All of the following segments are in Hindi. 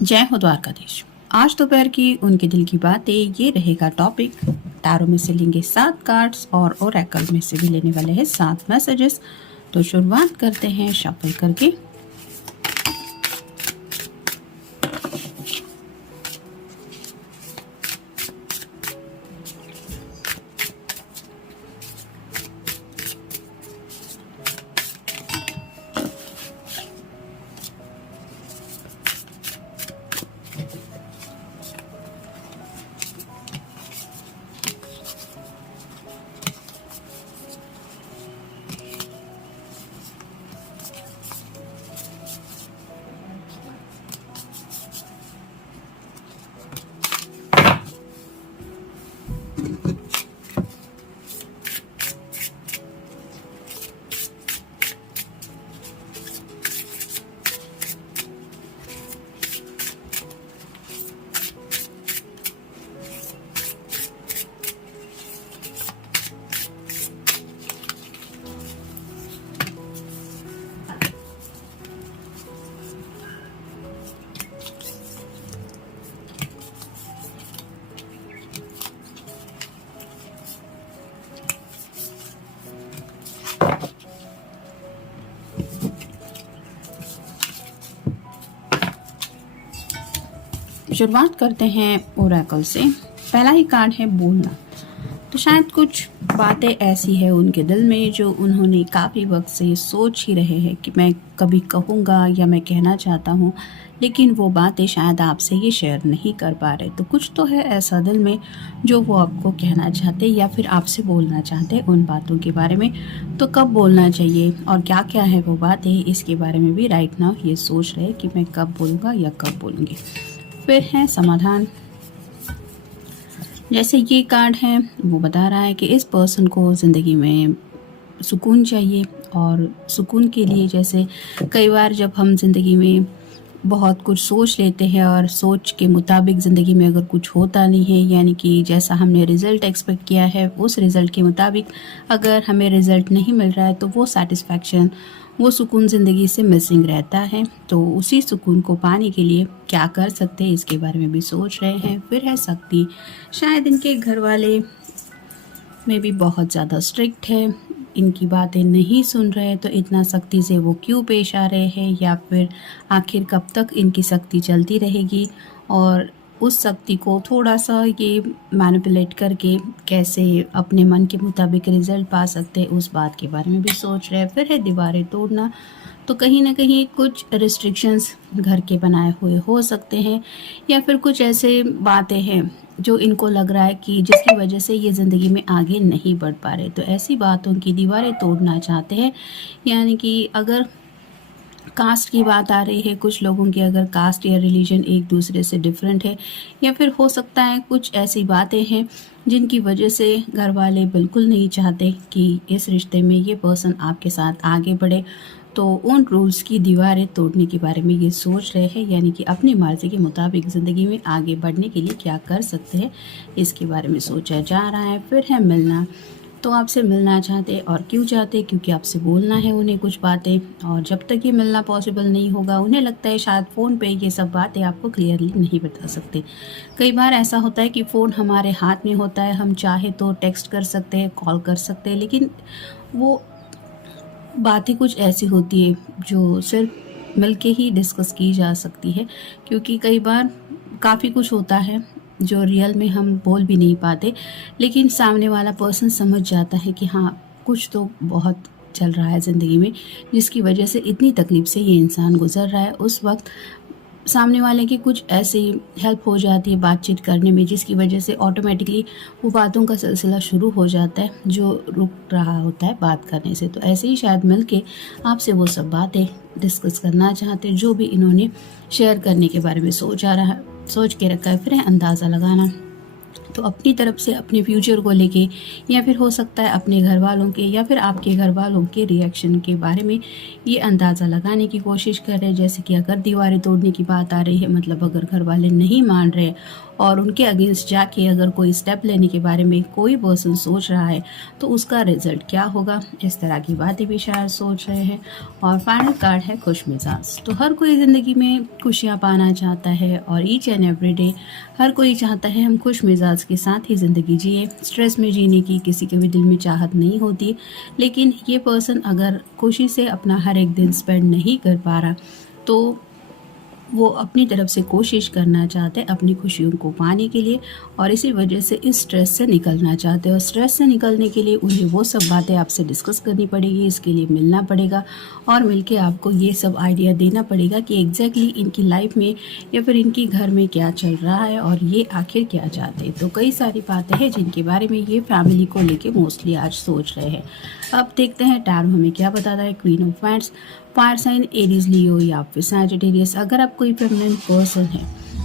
जय हो द्वारकाधीश। आज दोपहर की उनके दिल की बातें, ये रहेगा टॉपिक। टैरो में से लेंगे 7 कार्ड्स और ओरेकल में से भी लेने वाले हैं 7 मैसेजेस। तो शुरुआत करते हैं शफल करके। शुरुआत करते हैं ओरेकल से। पहला ही कार्ड है बोलना। तो शायद कुछ बातें ऐसी है उनके दिल में जो उन्होंने काफ़ी वक्त से सोच ही रहे हैं कि मैं कभी कहूँगा या मैं कहना चाहता हूँ, लेकिन वो बातें शायद आपसे ये शेयर नहीं कर पा रहे। तो कुछ तो है ऐसा दिल में जो वो आपको कहना चाहते या फिर आपसे बोलना चाहते उन बातों के बारे में। तो कब बोलना चाहिए और क्या क्या है वो बातें, इसके बारे में भी राइट नाउ ये सोच रहे कि मैं कब बोलूँगा या कब बोलूँगी। फिर है समाधान। जैसे ये कार्ड है वो बता रहा है कि इस पर्सन को ज़िंदगी में सुकून चाहिए, और सुकून के लिए जैसे कई बार जब हम ज़िंदगी में बहुत कुछ सोच लेते हैं और सोच के मुताबिक ज़िंदगी में अगर कुछ होता नहीं है, यानी कि जैसा हमने रिज़ल्ट एक्सपेक्ट किया है उस रिज़ल्ट के मुताबिक अगर हमें रिज़ल्ट नहीं मिल रहा है, तो वो सेटिस्फैक्शन, वो सुकून ज़िंदगी से मिसिंग रहता है। तो उसी सुकून को पाने के लिए क्या कर सकते हैं, इसके बारे में भी सोच रहे हैं। फिर है शक्ति। शायद इनके घर वाले में भी बहुत ज़्यादा स्ट्रिक्ट है, इनकी बातें नहीं सुन रहे, तो इतना सख्ती से वो क्यों पेश आ रहे हैं, या फिर आखिर कब तक इनकी सख्ती चलती रहेगी, और उस शक्ति को थोड़ा सा ये मैनिपुलेट करके कैसे अपने मन के मुताबिक रिजल्ट पा सकते हैं, उस बात के बारे में भी सोच रहे हैं। फिर है दीवारें तोड़ना। तो कहीं ना कहीं कुछ रिस्ट्रिक्शंस घर के बनाए हुए हो सकते हैं, या फिर कुछ ऐसे बातें हैं जो इनको लग रहा है कि जिसकी वजह से ये ज़िंदगी में आगे नहीं बढ़ पा रहे। तो ऐसी बातों की दीवारें तोड़ना चाहते हैं। यानी कि अगर कास्ट की बात आ रही है, कुछ लोगों की अगर कास्ट या रिलीजन एक दूसरे से डिफरेंट है, या फिर हो सकता है कुछ ऐसी बातें हैं जिनकी वजह से घर वाले बिल्कुल नहीं चाहते कि इस रिश्ते में ये पर्सन आपके साथ आगे बढ़े। तो उन रूल्स की दीवारें तोड़ने के बारे में ये सोच रहे हैं, यानी कि अपनी मर्जी के मुताबिक ज़िंदगी में आगे बढ़ने के लिए क्या कर सकते हैं, इसके बारे में सोचा जा रहा है। फिर है मिलना। तो आपसे मिलना चाहते और क्यों चाहते, क्योंकि आपसे बोलना है उन्हें कुछ बातें, और जब तक ये मिलना पॉसिबल नहीं होगा उन्हें लगता है शायद फ़ोन पे ये सब बातें आपको क्लियरली नहीं बता सकते। कई बार ऐसा होता है कि फ़ोन हमारे हाथ में होता है, हम चाहे तो टेक्स्ट कर सकते हैं, कॉल कर सकते हैं, लेकिन वो बातें कुछ ऐसी होती है जो सिर्फ मिलके ही डिस्कस की जा सकती है, क्योंकि कई बार काफ़ी कुछ होता है जो रियल में हम बोल भी नहीं पाते, लेकिन सामने वाला पर्सन समझ जाता है कि हाँ, कुछ तो बहुत चल रहा है ज़िंदगी में जिसकी वजह से इतनी तकलीफ़ से ये इंसान गुज़र रहा है। उस वक्त सामने वाले की कुछ ऐसी हेल्प हो जाती है बातचीत करने में, जिसकी वजह से ऑटोमेटिकली वो बातों का सिलसिला शुरू हो जाता है जो रुक रहा होता है बात करने से। तो ऐसे ही शायद मिलके आपसे वो सब बातें डिस्कस करना चाहते हैं जो भी इन्होंने शेयर करने के बारे में सोच के रखा है। फिर है अंदाज़ा लगाना। तो अपनी तरफ से अपने फ्यूचर को लेके या फिर हो सकता है अपने घर वालों के या फिर आपके घर वालों के रिएक्शन के बारे में ये अंदाज़ा लगाने की कोशिश कर रहे हैं। जैसे कि अगर दीवारें तोड़ने की बात आ रही है, मतलब अगर घर वाले नहीं मान रहे और उनके अगेंस्ट जाके अगर कोई स्टेप लेने के बारे में कोई पर्सन सोच रहा है तो उसका रिजल्ट क्या होगा, इस तरह की बातें भी शायद सोच रहे हैं। और फाइनल कार्ड है खुश मिजाज। तो हर कोई ज़िंदगी में खुशियाँ पाना चाहता है और ईच एंड एवरी डे हर कोई चाहता है हम खुश मिजाज के साथ ही ज़िंदगी जिए। स्ट्रेस में जीने की किसी के भी दिल में चाहत नहीं होती, लेकिन ये पर्सन अगर खुशी से अपना हर एक दिन स्पेंड नहीं कर पा रहा तो वो अपनी तरफ से कोशिश करना चाहते हैं अपनी खुशियों को पाने के लिए, और इसी वजह से इस स्ट्रेस से निकलना चाहते हैं। और स्ट्रेस से निकलने के लिए उन्हें वो सब बातें आपसे डिस्कस करनी पड़ेगी, इसके लिए मिलना पड़ेगा और मिलके आपको ये सब आइडिया देना पड़ेगा कि एग्जैक्टली इनकी लाइफ में या फिर इनकी घर में क्या चल रहा है और ये आखिर क्या चाहते हैं। तो कई सारी बातें हैं जिनके बारे में ये फैमिली को लेके मोस्टली आज सोच रहे हैं। अब देखते हैं टैरो हमें क्या बताता है। Queen of wands, fire sign Aries, Leo या फिर सैजिटेरियस। अगर आप कोई फेमिनिन पर्सन है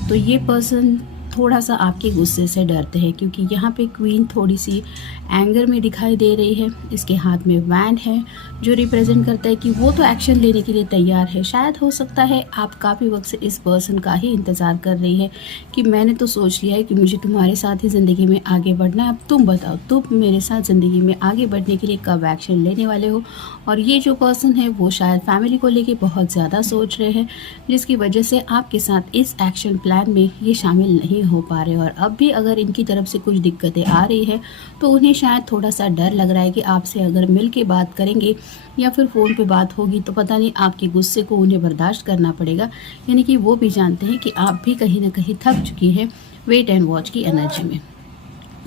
तो ये पर्सन थोड़ा सा आपके गुस्से से डरते हैं, क्योंकि यहाँ पे क्वीन थोड़ी सी एंगर में दिखाई दे रही है। इसके हाथ में वैंड है जो रिप्रेजेंट करता है कि वो तो एक्शन लेने के लिए तैयार है। शायद हो सकता है आप काफ़ी वक्त से इस पर्सन का ही इंतज़ार कर रही है कि मैंने तो सोच लिया है कि मुझे तुम्हारे साथ ही ज़िंदगी में आगे बढ़ना है, अब तुम बताओ तुम मेरे साथ ज़िंदगी में आगे बढ़ने के लिए कब एक्शन लेने वाले हो। और ये जो पर्सन है वो शायद फैमिली को लेके बहुत ज़्यादा सोच रहे हैं, जिसकी वजह से आपके साथ इस एक्शन प्लान में ये शामिल नहीं हो पा रहे। और अब भी अगर इनकी तरफ से कुछ दिक्कतें आ रही है तो उन्हें शायद थोड़ा सा डर लग रहा है कि आपसे अगर मिल के बात करेंगे या फिर फ़ोन पे बात होगी तो पता नहीं आपके गुस्से को उन्हें बर्दाश्त करना पड़ेगा। यानी कि वो भी जानते हैं कि आप भी कहीं ना कहीं थक चुकी हैं वेट एंड वॉच की एनर्जी में।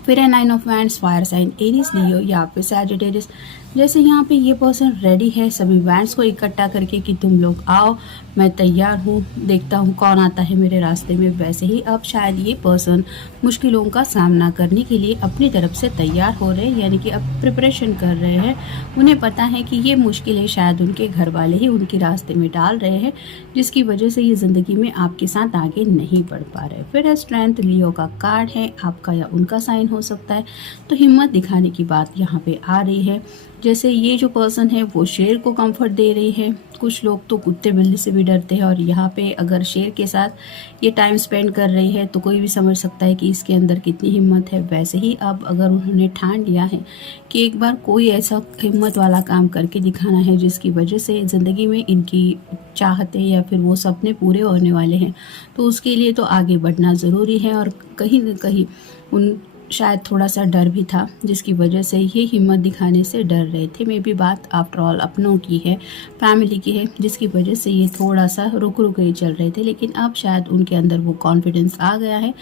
फिर है 9 of wands, fire sign Aries, Leo या फिर सैजिटेरियस। जैसे यहाँ पे ये पर्सन रेडी है सभी वैंड्स को इकट्ठा करके कि तुम लोग आओ, मैं तैयार हूँ, देखता हूँ कौन आता है मेरे रास्ते में। वैसे ही अब शायद ये पर्सन मुश्किलों का सामना करने के लिए अपनी तरफ से तैयार हो रहे हैं, यानी कि अब प्रिपरेशन कर रहे हैं। उन्हें पता है कि ये मुश्किलें शायद उनके घर वाले ही उनके रास्ते में डाल रहे हैं, जिसकी वजह से ये ज़िंदगी में आपके साथ आगे नहीं बढ़ पा रहे। फिर है स्ट्रेंथ, लियो का कार्ड है, आपका या उनका साइन हो सकता है। तो हिम्मत दिखाने की बात यहाँ पे आ रही है। जैसे ये जो पर्सन है वो शेर को कंफर्ट दे रही है। कुछ लोग तो कुत्ते बिल्ली से भी डरते हैं और यहाँ पे अगर शेर के साथ ये टाइम स्पेंड कर रही है तो कोई भी समझ सकता है कि इसके अंदर कितनी हिम्मत है। वैसे ही अब अगर उन्होंने ठान लिया है कि एक बार कोई ऐसा हिम्मत वाला काम करके दिखाना है जिसकी वजह से ज़िंदगी में इनकी चाहते या फिर वो सपने पूरे होने वाले हैं, तो उसके लिए तो आगे बढ़ना ज़रूरी है। और कहीं न कहीं उन शायद थोड़ा सा डर भी था, जिसकी वजह से ये हिम्मत दिखाने से डर रहे थे। मे बी बात आफ्टर ऑल अपनों की है, फैमिली की है, जिसकी वजह से ये थोड़ा सा रुक रुक के चल रहे थे। लेकिन अब शायद उनके अंदर वो कॉन्फिडेंस आ गया है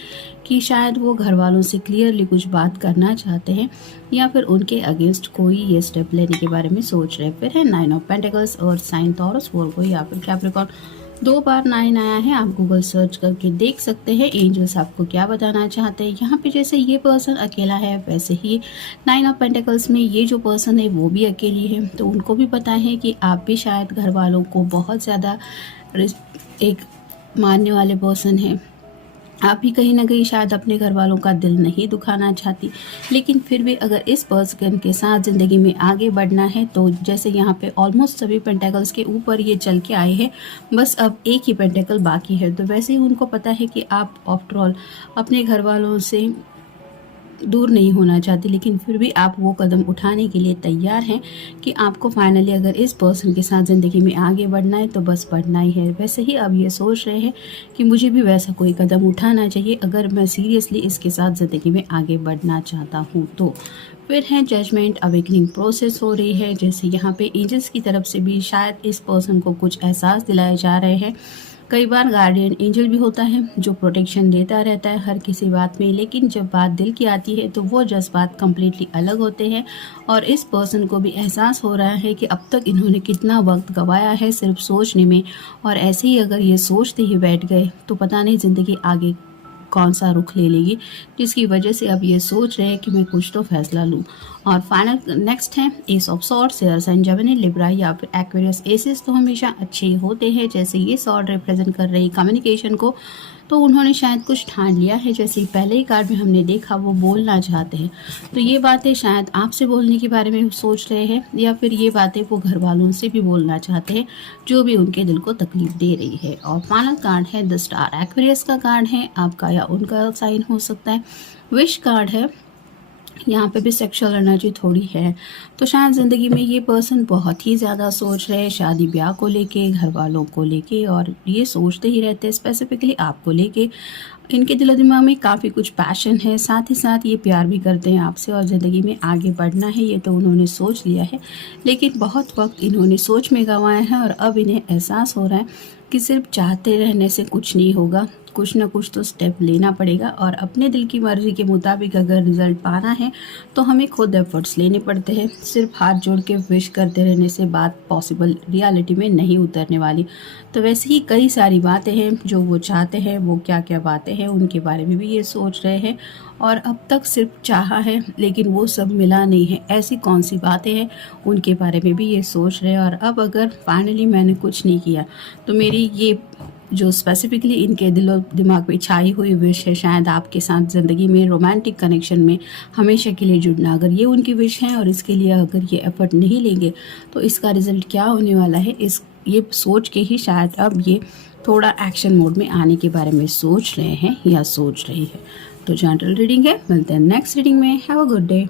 कि शायद वो घर वालों से क्लियरली कुछ बात करना चाहते हैं या फिर उनके अगेंस्ट कोई ये स्टेप लेने के बारे में सोच रहे। फिर है 9 ऑफ पेंटिकल्स और साइन टॉरस, वर्गो या फिर कैप्रिकॉर्न। 2 बार 9 आया है, आप गूगल सर्च करके देख सकते हैं एंजल्स आपको क्या बताना चाहते हैं। यहाँ पे जैसे ये पर्सन अकेला है वैसे ही 9 ऑफ पेंटिकल्स में ये जो पर्सन है वो भी अकेली है। तो उनको भी पता है कि आप भी शायद घर वालों को बहुत ज़्यादा एक मानने वाले पर्सन हैं। आप भी कहीं ना कहीं शायद अपने घर वालों का दिल नहीं दुखाना चाहती, लेकिन फिर भी अगर इस पर्सन के साथ ज़िंदगी में आगे बढ़ना है तो जैसे यहाँ पे ऑलमोस्ट सभी पेंटेकल्स के ऊपर ये चल के आए हैं, बस अब एक ही पेंटेकल बाकी है। तो वैसे ही उनको पता है कि आप आफ्टर ऑल अपने घर वालों से दूर नहीं होना चाहती, लेकिन फिर भी आप वो कदम उठाने के लिए तैयार हैं कि आपको फाइनली अगर इस पर्सन के साथ ज़िंदगी में आगे बढ़ना है तो बस बढ़ना ही है। वैसे ही अब ये सोच रहे हैं कि मुझे भी वैसा कोई कदम उठाना चाहिए अगर मैं सीरियसली इसके साथ ज़िंदगी में आगे बढ़ना चाहता हूँ तो। फिर है जजमेंट, अवेकनिंग प्रोसेस हो रही है। जैसे यहाँ पे एंजल्स की तरफ से भी शायद इस पर्सन को कुछ एहसास दिलाए जा रहे हैं। कई बार गार्डियन एंजल भी होता है जो प्रोटेक्शन देता रहता है हर किसी बात में, लेकिन जब बात दिल की आती है तो वो जज्बात कम्प्लीटली अलग होते हैं। और इस पर्सन को भी एहसास हो रहा है कि अब तक इन्होंने कितना वक्त गवाया है सिर्फ सोचने में, और ऐसे ही अगर ये सोचते ही बैठ गए तो पता नहीं ज़िंदगी आगे कौन सा रुख ले लेगी, जिसकी वजह से अब ये सोच रहे हैं कि मैं कुछ तो फैसला लूँ। और फाइनल नेक्स्ट है ace of swords, sun Gemini, Libra या फिर एक्वेरियस। एसेस तो हमेशा अच्छे ही होते हैं, जैसे ये सॉर्ड रिप्रेजेंट कर रही कम्युनिकेशन को, तो उन्होंने शायद कुछ ठान लिया है, जैसे पहले ही कार्ड में हमने देखा वो बोलना चाहते हैं। तो ये बातें शायद आपसे बोलने के बारे में सोच रहे हैं, या फिर ये बातें वो घर वालों से भी बोलना चाहते हैं जो भी उनके दिल को तकलीफ दे रही है। और फाइनल कार्ड है द स्टार, एक्वेरियस का कार्ड है, आपका या उनका साइन हो सकता है। विश कार्ड है, यहाँ पे भी सेक्सुअल एनर्जी थोड़ी है, तो शायद ज़िंदगी में ये पर्सन बहुत ही ज़्यादा सोच रहे हैं शादी ब्याह को लेके, घर वालों को लेके, और ये सोचते ही रहते हैं स्पेसिफिकली आपको लेके। इनके दिलो दिमाग में काफ़ी कुछ पैशन है, साथ ही साथ ये प्यार भी करते हैं आपसे और ज़िंदगी में आगे बढ़ना है, ये तो उन्होंने सोच लिया है। लेकिन बहुत वक्त इन्होंने सोच में गंवाया है और अब इन्हें एहसास हो रहा है कि सिर्फ चाहते रहने से कुछ नहीं होगा, कुछ ना कुछ तो स्टेप लेना पड़ेगा। और अपने दिल की मर्ज़ी के मुताबिक अगर रिज़ल्ट पाना है तो हमें खुद एफर्ट्स लेने पड़ते हैं। सिर्फ हाथ जोड़ के विश करते रहने से बात पॉसिबल रियलिटी में नहीं उतरने वाली। तो वैसे ही कई सारी बातें हैं जो वो चाहते हैं, वो क्या क्या बातें हैं उनके बारे में भी ये सोच रहे हैं। और अब तक सिर्फ चाहा है लेकिन वो सब मिला नहीं है, ऐसी कौन सी बातें हैं उनके बारे में भी ये सोच रहे हैं। और अब अगर फाइनली मैंने कुछ नहीं किया तो मेरी ये जो स्पेसिफिकली इनके दिलो दिमाग में छाई हुई विश है शायद आपके साथ ज़िंदगी में रोमांटिक कनेक्शन में हमेशा के लिए जुड़ना, अगर ये उनकी विश है और इसके लिए अगर ये एफर्ट नहीं लेंगे तो इसका रिज़ल्ट क्या होने वाला है, ये सोच के ही शायद अब ये थोड़ा एक्शन मोड में आने के बारे में सोच रहे हैं या सोच रही है। तो जनरल रीडिंग है, मिलते हैं नेक्स्ट रीडिंग में। Have a good day.